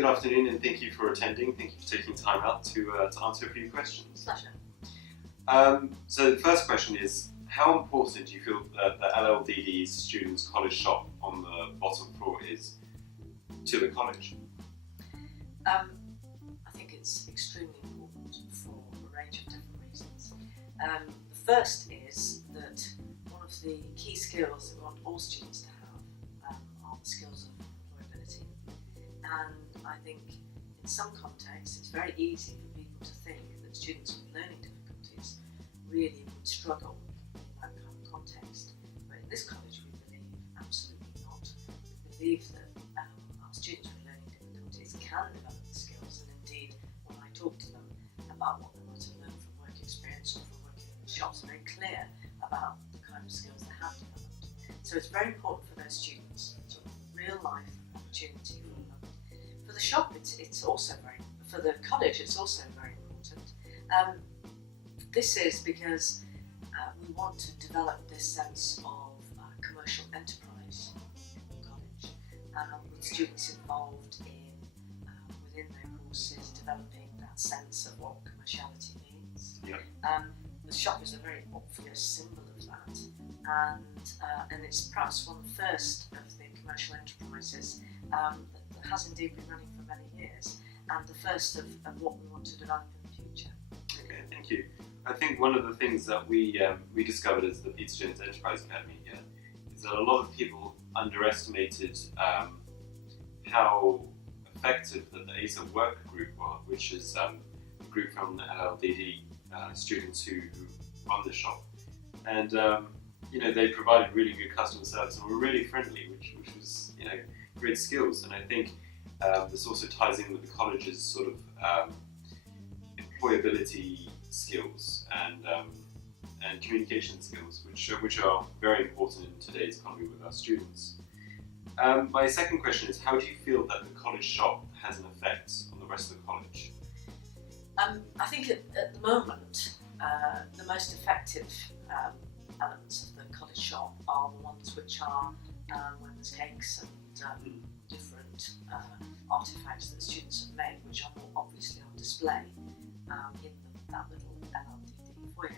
Good afternoon, and thank you for attending. Thank you for taking time out to answer a few questions. Pleasure. So the first question is, how important do you feel that the LLDD's students' college shop on the bottom floor is to the college? I think it's extremely important for a range of different reasons. The first is that one of the key skills that we want all students to have are the skills of employability. And I think in some contexts it's very easy for people to think that students with learning difficulties really would struggle in that kind of context. But in this college we believe absolutely not. We believe that our students with learning difficulties can develop the skills, and indeed when I talk to them about what they want to learn from work experience or from working in the shops, are very clear about the kind of skills they have developed. So it's very important for those students, sort of real life opportunity for them. For the shop, it's also for the college, it's also very important. This is because we want to develop this sense of commercial enterprise in the college, with students involved in, within their courses, developing that sense of what commerciality means. Yeah. The shop is a very obvious symbol of that, and it's perhaps one of the first of the commercial enterprises that has indeed been running for many years, and the first of what we want to develop in the future. Okay, thank you. I think one of the things that we discovered as the Peter Jones Enterprise Academy here is that a lot of people underestimated how effective that the ASA work group were, which is a group from the LLDD students who run the shop, and they provided really good customer service and were really friendly, which was great skills. And I think this also ties in with the college's sort of employability skills and communication skills, which are very important in today's economy with our students. My second question is, how do you feel that the college shop has an effect on the rest of the college? I think at the moment, the most effective elements of the college shop are the ones which are when there's cakes and different artefacts that students have made, which are more obviously on display in that little LLDD foyer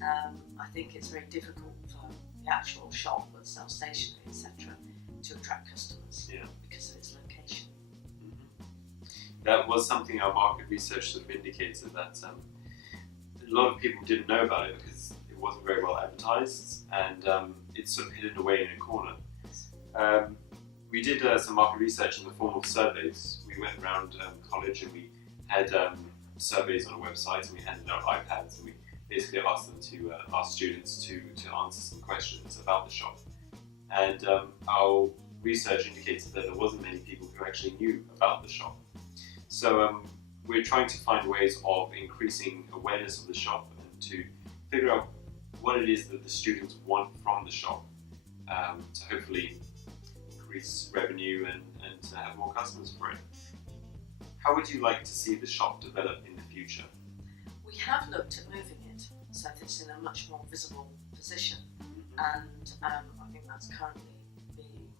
area. I think it's very difficult for the actual shop that sells stationery, etc., to attract customers because of its location. That was something our market research sort of indicated, that a lot of people didn't know about it because it wasn't very well advertised, and it's sort of hidden away in a corner. We did some market research in the form of surveys. We went around college and we had surveys on a website, and we handed out iPads, and we basically asked them to ask students to answer some questions about the shop. And our research indicated that there wasn't many people who actually knew about the shop. So we're trying to find ways of increasing awareness of the shop and to figure out what it is that the students want from the shop, to hopefully increase revenue and to have more customers for it. How would you like to see the shop develop in the future? We have looked at moving it so that it's in a much more visible position, and I think that's currently being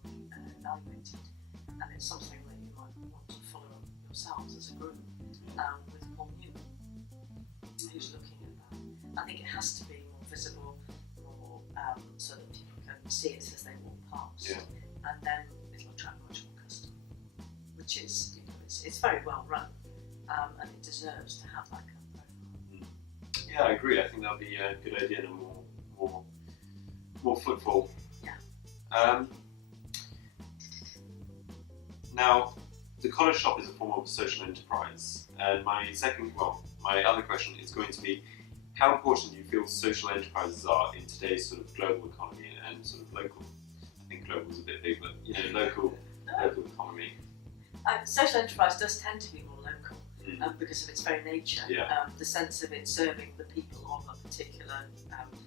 evaluated, and it's something that you might want to follow up yourselves as a group with Paul Newman, who's looking at that. I think it has to be more visible, more so that people can see it as they walk past, and then it'll attract much more customers, which is, it's very well run, and it deserves to have that kind of profile. Yeah, I agree. I think that'll be a good idea and more footfall. Yeah. Now, the college shop is a form of social enterprise, and my other question is going to be, how important do you feel social enterprises are in today's sort of global economy and sort of local? I think global is a bit big, but local economy. Social enterprise does tend to be more local because of its very nature. The sense of it serving the people of a particular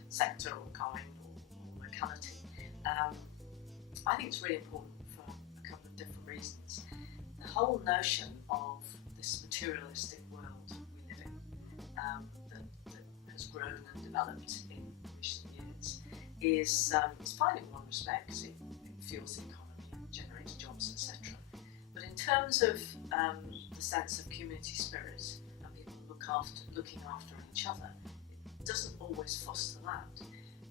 sector or kind or locality. I think it's really important for a couple of different reasons. The whole notion of this materialistic world we live in, that has grown and developed in recent years, is fine in one respect. It fuels the economy and generates jobs, etc. But in terms of the sense of community spirit and people looking after each other, it doesn't always foster that.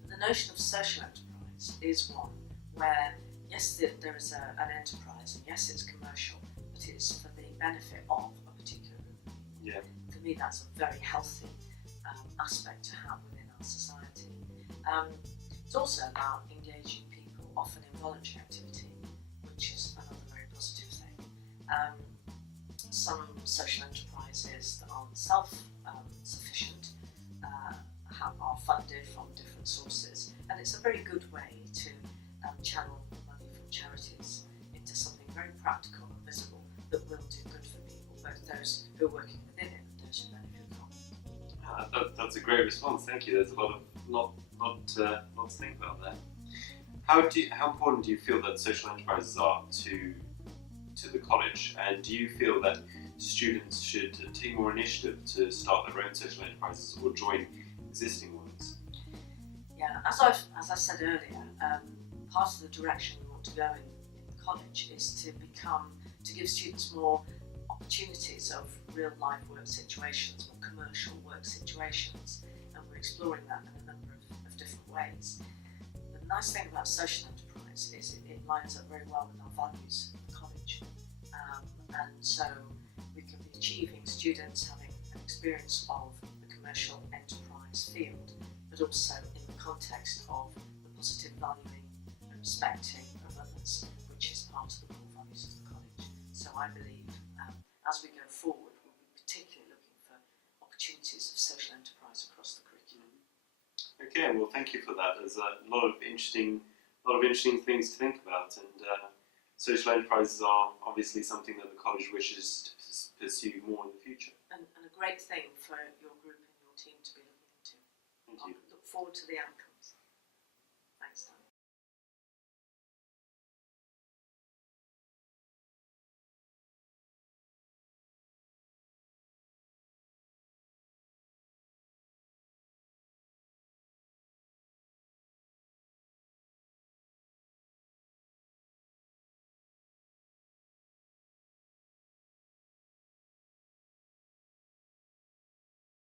The notion of social enterprise is one where, yes, there is an enterprise, and yes, it's commercial, but it's for the benefit of a particular group. Yeah. For me, that's a very healthy aspect to have within our society. It's also about engaging people, often in voluntary activity, which is another very positive thing. Some social enterprises that aren't self-sufficient are funded from different sources, and it's a very good way to channel money from charities into something very practical and visible that will do good for people, both those who are working within it and those who benefit from it. That's a great response. Thank you. There's a lot to think about there. How important do you feel that social enterprises are to the college, and do you feel that students should take more initiative to start their own social enterprises or join existing ones? Yeah, as I said earlier, part of the direction we want to go in the college is to give students more opportunities of real life work situations, more commercial work situations, and we're exploring that in a number of different ways. The nice thing about social enterprise is it lines up very well with our values at the college, and so we can be achieving students having an experience of the commercial enterprise field, but also in the context of the positive valuing and respecting of others, which is part of the core values of the college. So I believe as we go forward, we'll be particularly looking for opportunities of social enterprise across the curriculum. Okay, well, thank you for that. There's a lot of interesting things to think about, and social enterprises are obviously something that the college wishes to pursue more in the future. And a great thing for your group and your team to be looking into. Thank you. I look forward to the outcome.